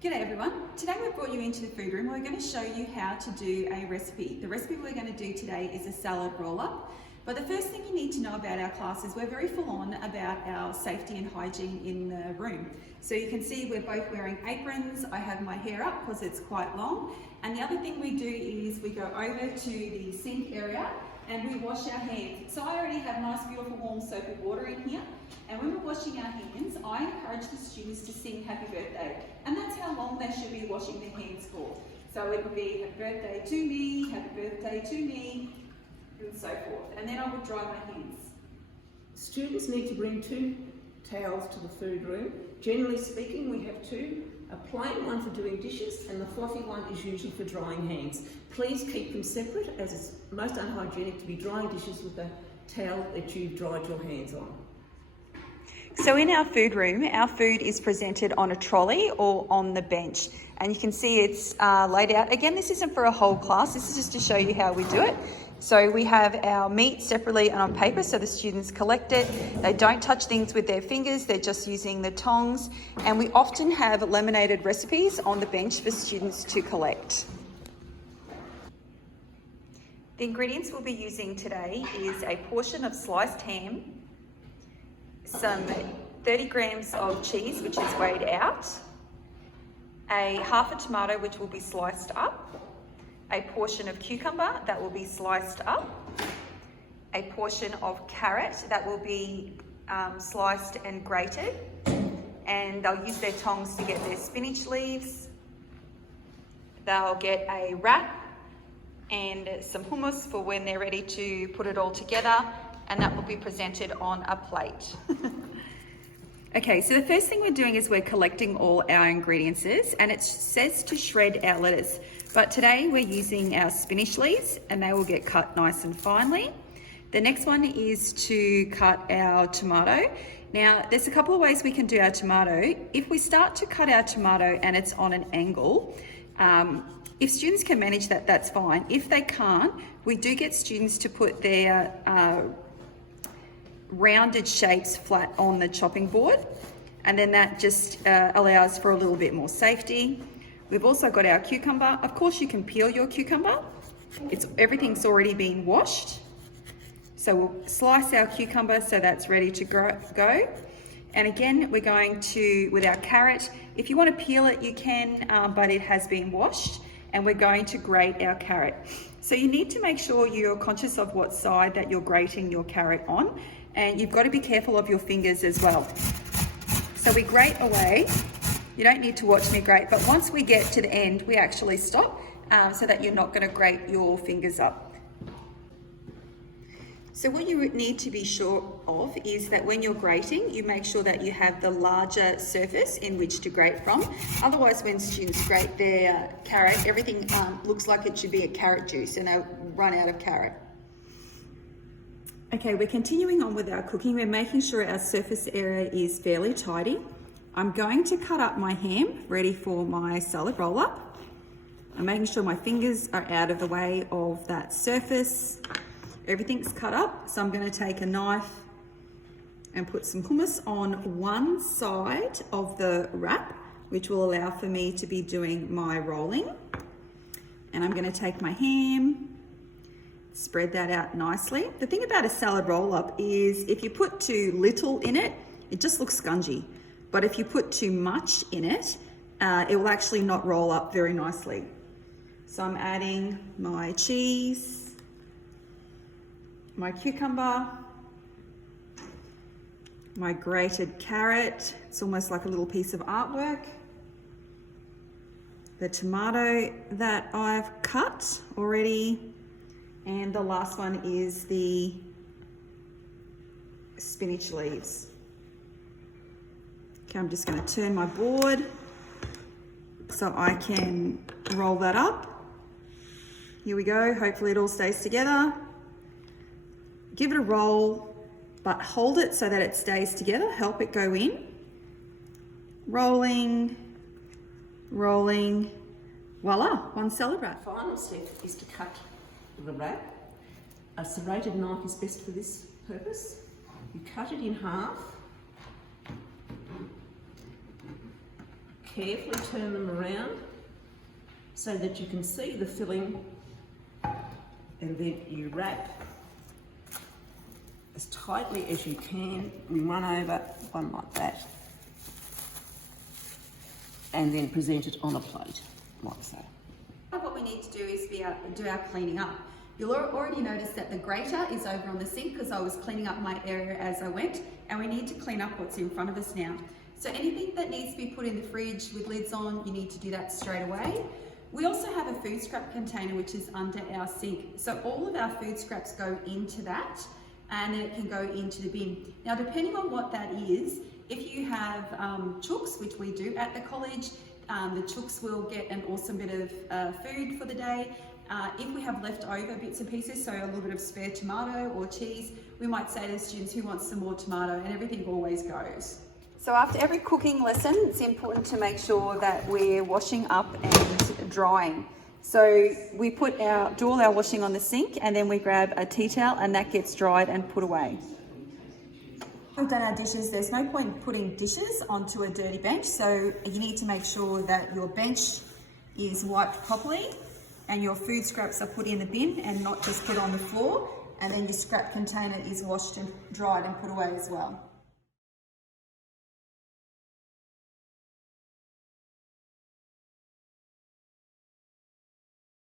G'day everyone. Today we've brought you into the food room. We're going to show you how to do a recipe. The recipe we're going to do today is a salad roll-up. But the first thing you need to know about our class is we're very full on about our safety and hygiene in the room. So you can see we're both wearing aprons. I have my hair up because it's quite long. And the other thing we do is we go over to the sink area and we wash our hands. So I already have nice beautiful warm soapy water in here. And when we're washing our hands, I encourage the students to sing happy birthday. And that's how long they should be washing their hands for. So it would be happy birthday to me, happy birthday to me, and so forth. And then I would dry my hands. Students need to bring 2 towels to the food room. Generally speaking, we have 2. A plain one for doing dishes and the fluffy one is usually for drying hands. Please keep them separate, as it's most unhygienic to be drying dishes with a towel that you've dried your hands on. So in our food room, our food is presented on a trolley or on the bench. And you can see it's laid out. Again, this isn't for a whole class. This is just to show you how we do it. So we have our meat separately and on paper, so the students collect it. They don't touch things with their fingers. They're just using the tongs. And we often have laminated recipes on the bench for students to collect. The ingredients we'll be using today is a portion of sliced ham, some 30 grams of cheese, which is weighed out, a half a tomato, which will be sliced up, a portion of cucumber that will be sliced up, a portion of carrot that will be sliced and grated, and they'll use their tongs to get their spinach leaves. They'll get a wrap and some hummus for when they're ready to put it all together, and that will be presented on a plate. Okay, so the first thing we're doing is we're collecting all our ingredients, and it says to shred our lettuce. But today we're using our spinach leaves and they will get cut nice and finely. The next one is to cut our tomato. Now, there's a couple of ways we can do our tomato. If we start to cut our tomato and it's on an angle, if students can manage that, that's fine. If they can't, we do get students to put their rounded shapes flat on the chopping board, and then that just allows for a little bit more safety. We've also got our cucumber. Of course, you can peel your cucumber. Everything's already been washed. So we'll slice our cucumber so that's ready to go. And again, we're going to, with our carrot, if you want to peel it, you can, but it has been washed. And we're going to grate our carrot. So you need to make sure you're conscious of what side that you're grating your carrot on. And you've got to be careful of your fingers as well. So we grate away. You don't need to watch me grate, but once we get to the end, we actually stop so that you're not going to grate your fingers up. So what you need to be sure of is that when you're grating, you make sure that you have the larger surface in which to grate from. Otherwise, when students grate their carrot, everything looks like it should be a carrot juice and they'll run out of carrot. Okay, we're continuing on with our cooking. We're making sure our surface area is fairly tidy. I'm going to cut up my ham, ready for my salad roll-up. I'm making sure my fingers are out of the way of that surface. Everything's cut up, so I'm going to take a knife and put some hummus on one side of the wrap, which will allow for me to be doing my rolling. And I'm going to take my ham, spread that out nicely. The thing about a salad roll-up is if you put too little in it, it just looks scungy. But if you put too much in it, it will actually not roll up very nicely. So I'm adding my cheese, my cucumber, my grated carrot. It's almost like a little piece of artwork. The tomato that I've cut already. And the last one is the spinach leaves. Okay, I'm just going to turn my board so I can roll that up. Here we go. Hopefully it all stays together. Give it a roll, but hold it so that it stays together. Help it go in. Rolling, rolling. Voila, one salad wrap. Final step is to cut the wrap. A serrated knife is best for this purpose. You cut it in half. carefully turn them around so that you can see the filling, and then you wrap as tightly as you can and run over one like that, and then present it on a plate like so. What we need to do is do our cleaning up. You'll already notice that the grater is over on the sink because I was cleaning up my area as I went, and we need to clean up what's in front of us now. So anything that needs to be put in the fridge with lids on, you need to do that straight away. We also have a food scrap container which is under our sink. So all of our food scraps go into that, and then it can go into the bin. Now, depending on what that is, if you have chooks, which we do at the college, the chooks will get an awesome bit of food for the day. If we have leftover bits and pieces, so a little bit of spare tomato or cheese, we might say to the students, who wants some more tomato, and everything always goes. So after every cooking lesson, it's important to make sure that we're washing up and drying. So we do all our washing on the sink, and then we grab a tea towel and that gets dried and put away. We've done our dishes. There's no point putting dishes onto a dirty bench, so you need to make sure that your bench is wiped properly and your food scraps are put in the bin and not just put on the floor, and then your scrap container is washed and dried and put away as well.